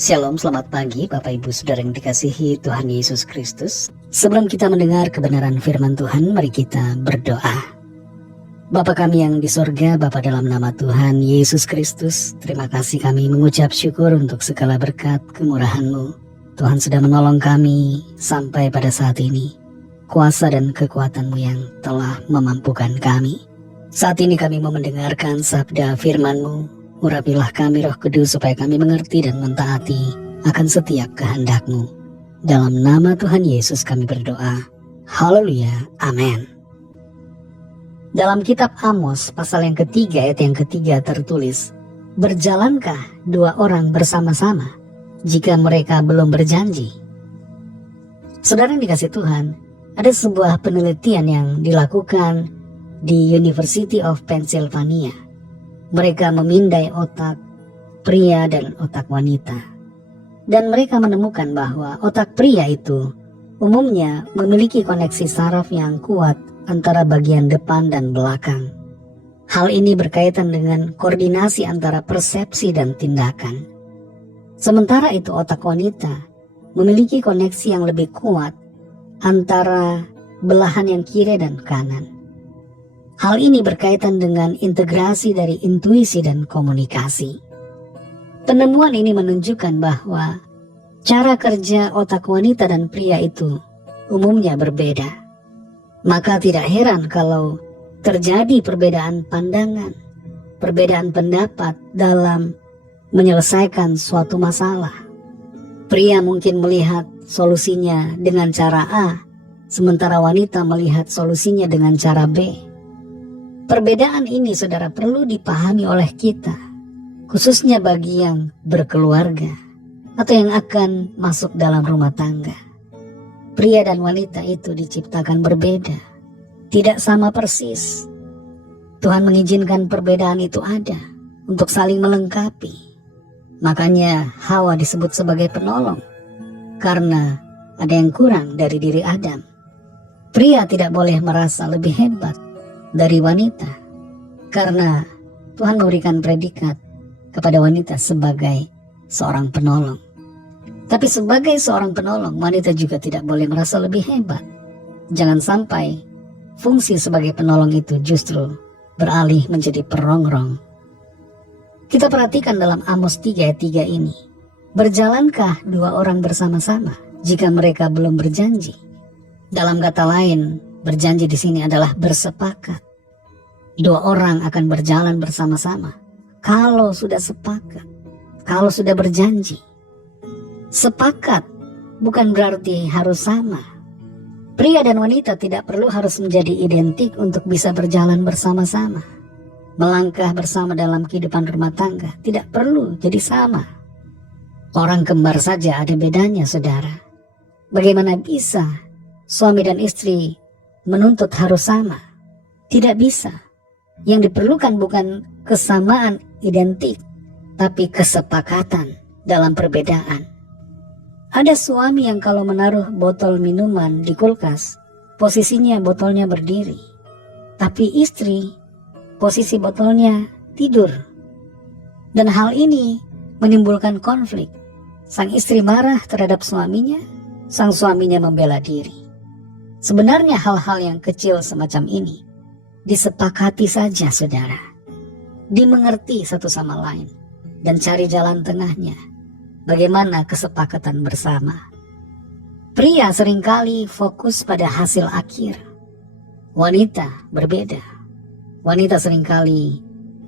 Shalom, selamat pagi Bapak Ibu Saudara yang dikasihi Tuhan Yesus Kristus. Sebelum kita mendengar kebenaran firman Tuhan, mari kita berdoa. Bapa kami yang di sorga, Bapa dalam nama Tuhan Yesus Kristus, terima kasih kami mengucap syukur untuk segala berkat kemurahan-Mu. Tuhan sudah menolong kami sampai pada saat ini. Kuasa dan kekuatan-Mu yang telah memampukan kami. Saat ini kami mau mendengarkan sabda firman-Mu. Urapilah kami Roh Kudus supaya kami mengerti dan mentaati akan setiap kehendak-Mu. Dalam nama Tuhan Yesus kami berdoa. Haleluya. Amin. Dalam kitab Amos pasal yang ketiga ayat yang ketiga tertulis, berjalankah dua orang bersama-sama jika mereka belum berjanji? Saudara yang dikasih Tuhan, ada sebuah penelitian yang dilakukan di University of Pennsylvania. Mereka memindai otak pria dan otak wanita. Dan mereka menemukan bahwa otak pria itu umumnya memiliki koneksi saraf yang kuat antara bagian depan dan belakang. Hal ini berkaitan dengan koordinasi antara persepsi dan tindakan. Sementara itu otak wanita memiliki koneksi yang lebih kuat antara belahan yang kiri dan kanan. Hal ini berkaitan dengan integrasi dari intuisi dan komunikasi. Penemuan ini menunjukkan bahwa cara kerja otak wanita dan pria itu umumnya berbeda. Maka tidak heran kalau terjadi perbedaan pandangan, perbedaan pendapat dalam menyelesaikan suatu masalah. Pria mungkin melihat solusinya dengan cara A, sementara wanita melihat solusinya dengan cara B. Perbedaan ini, saudara, perlu dipahami oleh kita, khususnya bagi yang berkeluarga atau yang akan masuk dalam rumah tangga. Pria dan wanita itu diciptakan berbeda, tidak sama persis. Tuhan mengizinkan perbedaan itu ada untuk saling melengkapi. Makanya Hawa disebut sebagai penolong, karena ada yang kurang dari diri Adam. Pria tidak boleh merasa lebih hebat dari wanita, karena Tuhan memberikan predikat kepada wanita sebagai seorang penolong. Tapi sebagai seorang penolong, wanita juga tidak boleh merasa lebih hebat. Jangan sampai fungsi sebagai penolong itu justru beralih menjadi perongrong. Kita perhatikan dalam Amos 3 ayat 3 ini. Berjalankah dua orang bersama-sama jika mereka belum berjanji? Dalam kata lain, berjanji di sini adalah bersepakat. Dua orang akan berjalan bersama-sama kalau sudah sepakat, kalau sudah berjanji. Sepakat bukan berarti harus sama. Pria dan wanita tidak perlu harus menjadi identik untuk bisa berjalan bersama-sama. Melangkah bersama dalam kehidupan rumah tangga tidak perlu jadi sama. Orang kembar saja ada bedanya, saudara. Bagaimana bisa suami dan istri menuntut harus sama? Tidak bisa. Yang diperlukan bukan kesamaan identik, tapi kesepakatan dalam perbedaan. Ada suami yang kalau menaruh botol minuman di kulkas, posisinya botolnya berdiri. Tapi istri, posisi botolnya tidur. Dan hal ini menimbulkan konflik. Sang istri marah terhadap suaminya, sang suaminya membela diri. Sebenarnya hal-hal yang kecil semacam ini disepakati saja, saudara. Dimengerti satu sama lain dan cari jalan tengahnya. Bagaimana kesepakatan bersama? Pria seringkali fokus pada hasil akhir. Wanita berbeda. Wanita seringkali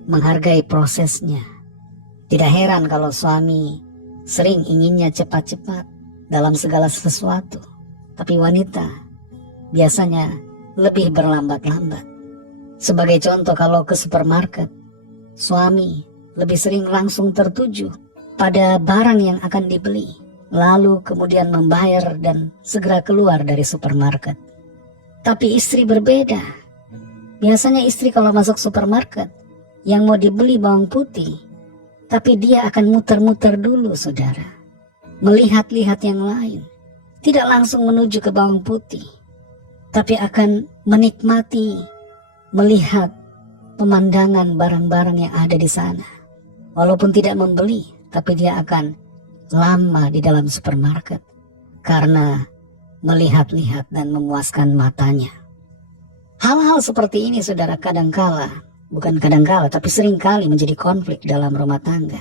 menghargai prosesnya. Tidak heran kalau suami sering inginnya cepat-cepat dalam segala sesuatu. Tapi wanita biasanya lebih berlambat-lambat. Sebagai contoh, kalau ke supermarket, suami lebih sering langsung tertuju pada barang yang akan dibeli, lalu kemudian membayar dan segera keluar dari supermarket. Tapi istri berbeda. Biasanya istri kalau masuk supermarket, yang mau dibeli bawang putih, tapi dia akan muter-muter dulu, saudara. Melihat-lihat yang lain. Tidak langsung menuju ke bawang putih, tapi akan menikmati, melihat pemandangan barang-barang yang ada di sana. Walaupun tidak membeli, tapi dia akan lama di dalam supermarket karena melihat-lihat dan memuaskan matanya. Hal-hal seperti ini, saudara, bukan kadangkala, tapi seringkali menjadi konflik dalam rumah tangga.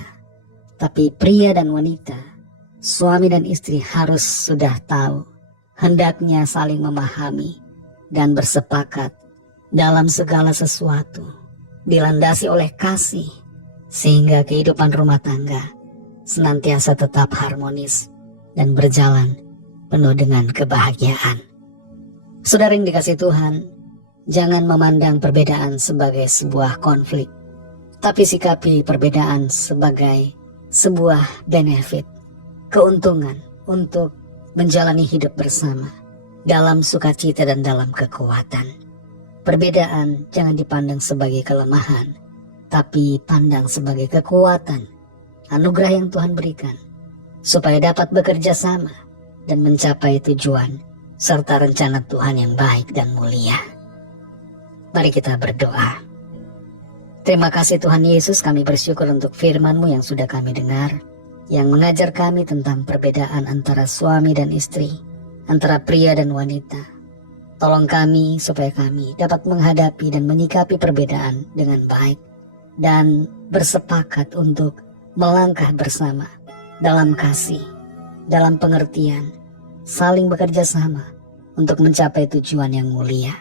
Tapi pria dan wanita, suami dan istri harus sudah tahu, hendaknya saling memahami dan bersepakat dalam segala sesuatu, dilandasi oleh kasih, sehingga kehidupan rumah tangga senantiasa tetap harmonis dan berjalan penuh dengan kebahagiaan. Saudara yang dikasihi Tuhan, jangan memandang perbedaan sebagai sebuah konflik, tapi sikapi perbedaan sebagai sebuah benefit, keuntungan untuk menjalani hidup bersama dalam sukacita dan dalam kekuatan. Perbedaan jangan dipandang sebagai kelemahan, tapi pandang sebagai kekuatan, anugerah yang Tuhan berikan, supaya dapat bekerja sama dan mencapai tujuan serta rencana Tuhan yang baik dan mulia. Mari kita berdoa. Terima kasih Tuhan Yesus, kami bersyukur untuk firman-Mu yang sudah kami dengar, yang mengajar kami tentang perbedaan antara suami dan istri, antara pria dan wanita. Tolong kami supaya kami dapat menghadapi dan menyikapi perbedaan dengan baik dan bersepakat untuk melangkah bersama dalam kasih, dalam pengertian, saling bekerja sama untuk mencapai tujuan yang mulia.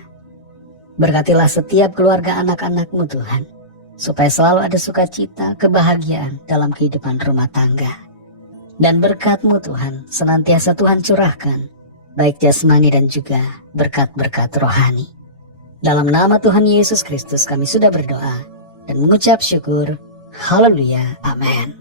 Berkatilah setiap keluarga anak-anak-Mu Tuhan, supaya selalu ada sukacita, kebahagiaan dalam kehidupan rumah tangga. Dan berkat-Mu Tuhan senantiasa Tuhan curahkan, baik jasmani dan juga berkat-berkat rohani. Dalam nama Tuhan Yesus Kristus kami sudah berdoa dan mengucap syukur. Haleluya. Amin.